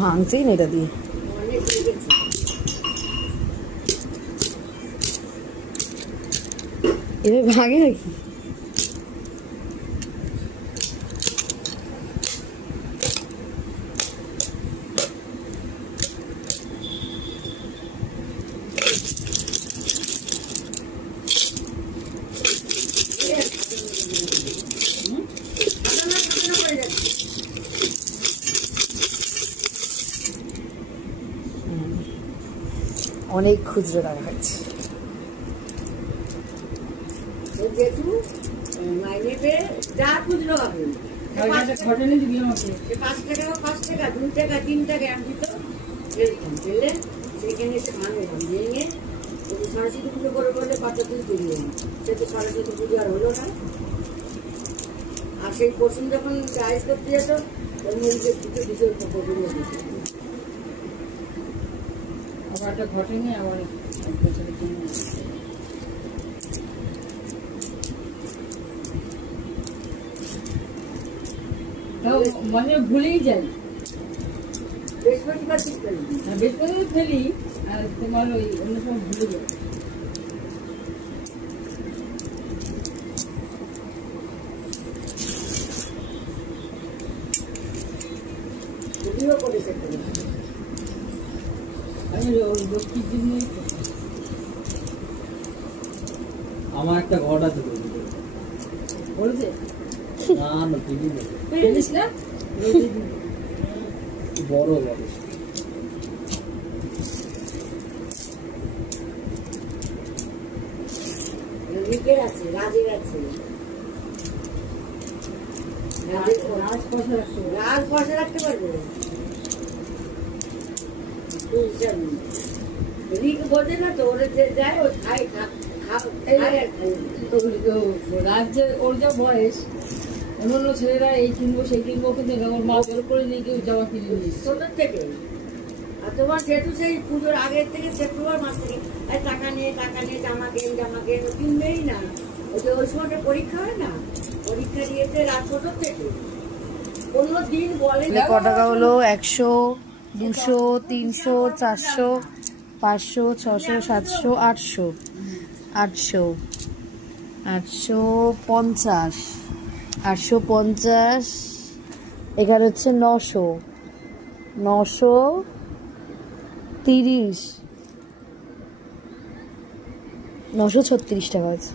ভাঙছেই না এটা দিয়ে। এভাবে ভাঙে নাকি? অনেক খুচরো টাকা খাচ্ছে। যা খুচরো হবে 5 টাকা 5 টাকা 2 টাকা 3 টাকা আমি তো এরকম পেলে সেখানে এসে ভাঙে ভেঙে সরস্বতী পুজো করে বললে কত দিন তুলি সে তো সরস্বতী পুজো আর হলো না। আর সেই পশু যখন চাইজ করতে যেত ওর মধ্যে দুটো দুটো পশু আবার একটা ঘটেনি আবার মানে ভুলেই যাই বৃহস্পতিবার ফেলি আর তোমার ওই অন্য সময় ভুলে যাই। আমার একটা ঘর আছে বলছে না না তুমি না বড় বড় আছে রাজের আছে রাজ পয়সা রাখতে পারবে রিক বোঝে না তো ওরা যে যায় ও খায় রাজ্যের ওর যা বয়স অন্যান্য ছেলেরা এই কিনবো সেই কিনবো কিন্তু ওর মা জোর করে নিয়ে কেউ জামা কিনে নিয়েছে ছোটোর থেকে। আর তোমার যেহেতু সেই পুজোর আগের থেকে সেপ্টেম্বর মাস থেকে টাকা নিয়ে জামা কেন কিনবেই না। ওই যে ওই সময়টা পরীক্ষা হয় না, পরীক্ষা দিয়েছে রাত ছোটোর থেকে কোনো দিন বলে ক টাকা হলো 100 200 300 400 500 600 700 800 800 850 850 এখানে হচ্ছে 900 930 936 টাকা আছে।